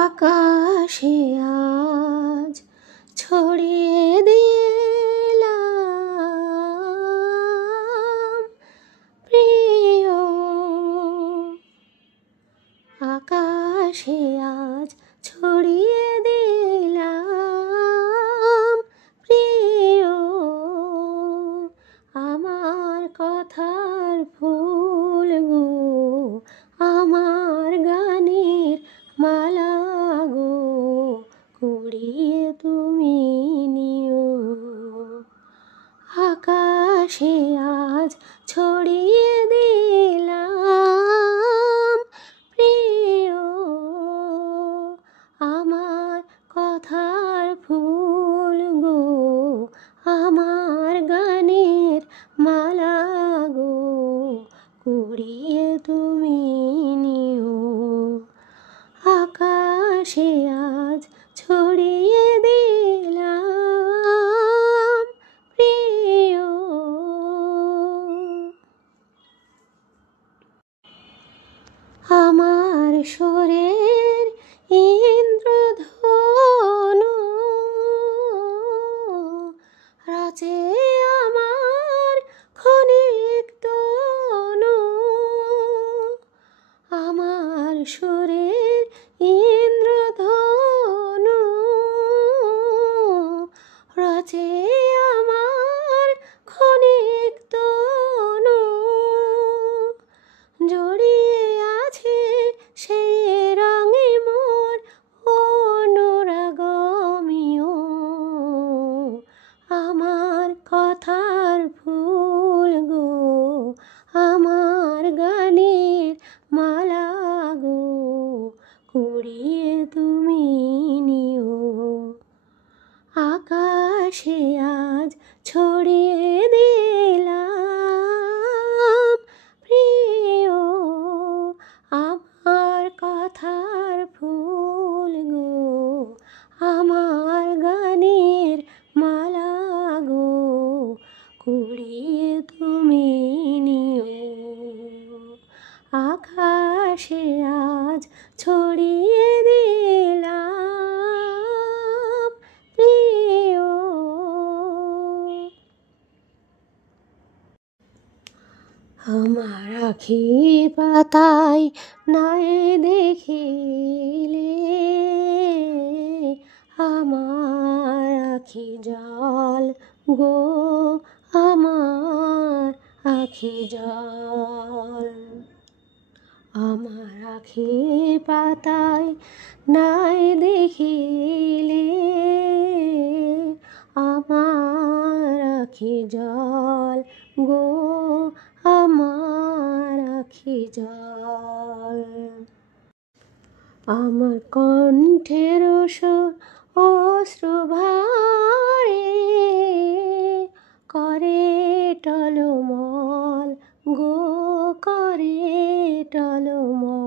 আকাশে আজ ছড়িয়ে দিলাম প্রিয়, আকাশে আজ ছড়িয়ে দিলাম প্রিয়, আমার কথার ফুল গো, আমার গানের মালা গো, কুড়িয়ে তুমি নিও। আকাশে আজ ছড়িয়ে দিলাম প্রিয়, আমার কথার ফুল গো, আমার গানের মালা গো, কুড়িয়ে তুমি নিও। আকাশে আজ ছড়িয়ে দিলাম প্রিয়। আমার সুরের ইন্দ্রধনু রাজে আমার ক্ষণিক তনু, আমার সুরের ইন্দ্রধনু রাজে আমার ক্ষণিক তনু, জড়িয়ে আছে সেই রঙে মোর অনুরাগমিও, আমার কথার ফুল গো, আমার গানের মালা গো, কুড়িয়ে তুমি নিও। আকাশে আজ ছড়িয়ে দিলাম প্রিয়, আমার কথার ফুল গো, আমার গানের মালা গো, কুড়িয়ে তুমি নিও। আকাশে আজ ছড়িয়ে দিলাম প্রিয়। আমার আখি পাতায় নাই দেখিলে, আমার আখি জল গো, আমার আখি জল। আমার আখি পাতায় নাই দেখিলে, আমার আখি জল গো, আমার আখি জল। আমার কণ্ঠের অশ্রু ভারে করে টলমল গো, করে টলমল।